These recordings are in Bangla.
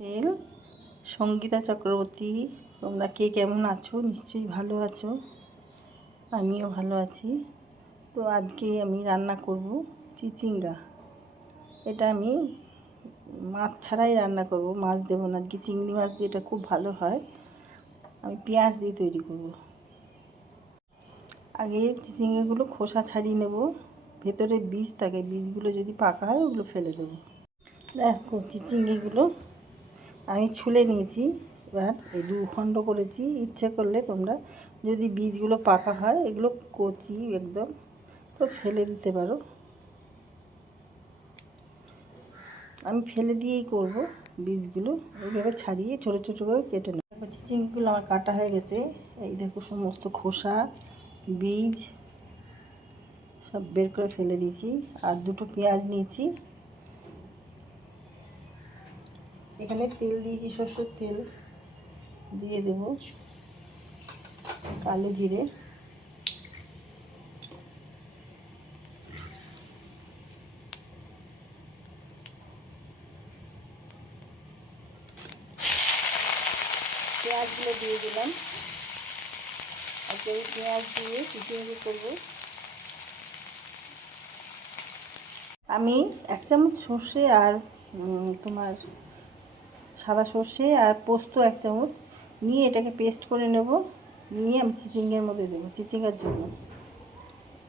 তেল সঙ্গীতা চক্রবর্তী। তোমরা কে কেমন আছো? নিশ্চয়ই ভালো আছো, আমিও ভালো আছি। তো আজকে আমি রান্না করব চিচিঙ্গা। এটা আমি মাছ ছাড়াই রান্না করব, মাছ দেবো না আজকে, চিংড়ি মাছ দিয়ে এটা খুব ভালো হয়। আমি পেঁয়াজ দিয়ে তৈরি করব। আগে চিচিঙ্গাগুলো খোসা ছাড়িয়ে নেব, ভেতরে বীজ থাকে, বীজগুলো যদি পাকা হয় ওগুলো ফেলে দেবো। দেখো চিচিঙ্গাগুলো আমি ছুলে নিয়েছি, এবার এই দু খণ্ড করেছি। ইচ্ছে করলে তোমরা যদি বীজগুলো পাকা হয়, এগুলো কচি একদম, তো ফেলে দিতে পারো। আমি ফেলে দিয়েই করব বীজগুলো, এইভাবে ছাড়িয়ে ছোটো ছোটো করে কেটে নেব। দেখো চিচিঙ্গাগুলো আমার কাটা হয়ে গেছে, এই দেখো সমস্ত খোসা বীজ সব বের করে ফেলে দিয়েছি। আর দুটো পেঁয়াজ নিয়েছি, এখানে তেল দিয়েছি, সরষের তেল দিয়ে দেব, কালো জিরে, পেঁয়াজগুলো দিয়ে দিলাম। আর এই পেঁয়াজ দিয়ে চিচিঙ্গা করবো। আমি 1 চামচ সর্ষে আর তোমার সাদা সর্ষে আর পোস্ত 1 চামচ নিয়ে এটাকে পেস্ট করে নেব। নিয়ে আমি চিচিঙ্গার মধ্যে দেবো, চিচিঙ্গার জন্য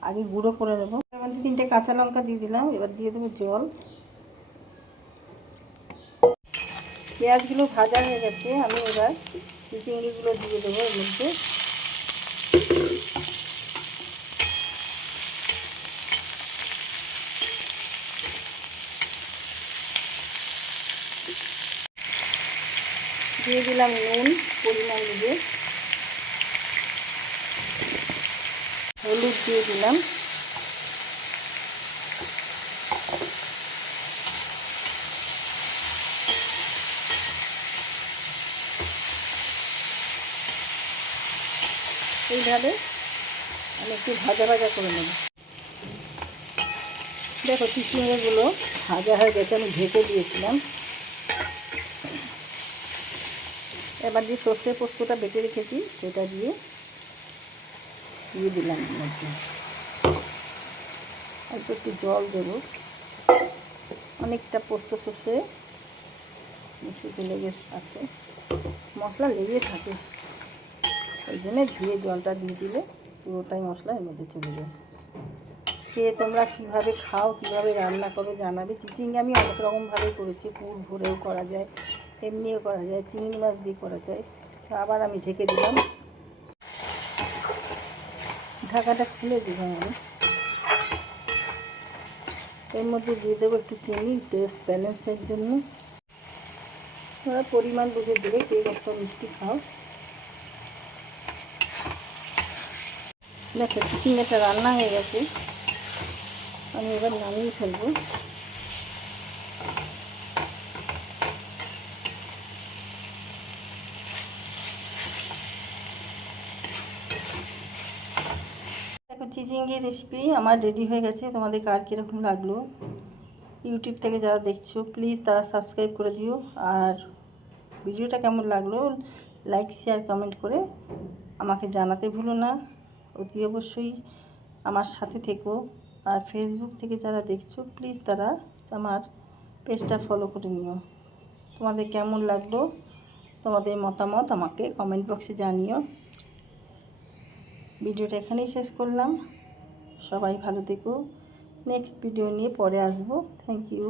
আগে গুঁড়ো করে নেব। এর মধ্যে 3টে কাঁচা লঙ্কা দিয়ে দিলাম। এবার দিয়ে দেবো জল। পেঁয়াজগুলো ভাজা হয়ে গেছে, আমি এবার চিচিঙ্গাগুলো দিয়ে দেবো এর মধ্যে। দিয়ে দিলাম নুন পরিমাণ বুঝে, হলুদ দিয়ে দিলাম, এইভাবে আমি একটু ভাজা ভাজা করে নেব। দেখো চিচিঙ্গাগুলো ভাজা হয়ে গেছে, আমি ঢেকে দিয়েছিলাম। এবার যে সর্ষে পোস্তটা বেটে রেখেছি সেটা দিয়ে দিলাম মধ্যে। অল্প একটু জল দেবো, অনেকটা পোস্ত সর্ষে মিশিয়ে লেগে আছে, মশলা লেগে থাকে, ওই জন্য ধুয়ে জলটা দিয়ে দিলে পুরোটাই মশলা এর মধ্যে চলে যায়। খেয়ে তোমরা কীভাবে খাও, কীভাবে রান্না করো জানাবে। চিচিঙ্গা আমি অনেক রকমভাবেই করেছি, পুর ভরেও করা যায়, এমনিও করা যায়, চিংড়ি মাছ দিয়ে করা যায়। আবার আমি ঢেকে দিলাম, ঢাকাটা খুলে দিলাম। আমি এর মধ্যে দিয়ে দেবো একটু চিনি, টেস্ট ব্যালেন্সের জন্য। তোমরা পরিমাণ বুঝে দেবে, কে কত মিষ্টি খাও। দেখো চিচিঙ্গাটা রান্না হয়ে গেছে, আমি এবার নামিয়ে ফেলবো। দেখো চিচিঙ্গা রেসিপি আমার রেডি হয়ে গেছে। তোমাদের কার কীরকম লাগলো, ইউটিউব থেকে যারা দেখছো প্লিজ তারা সাবস্ক্রাইব করে দিও। আর ভিডিওটা কেমন লাগলো লাইক শেয়ার কমেন্ট করে আমাকে জানাতে ভুলো না। অতি অবশ্যই আমার সাথে থেকো। আর ফেসবুক থেকে যারা দেখছো প্লিজ তারা আমার পেজটা ফলো করে নিও। তোমাদের কেমন লাগলো, তোমাদের মতামত আমাকে কমেন্ট বক্সে জানিও। ভিডিওটা এখানেই শেষ করলাম। সবাই ভালো থেকো। নেক্সট ভিডিও নিয়ে পরে আসবো। Thank you.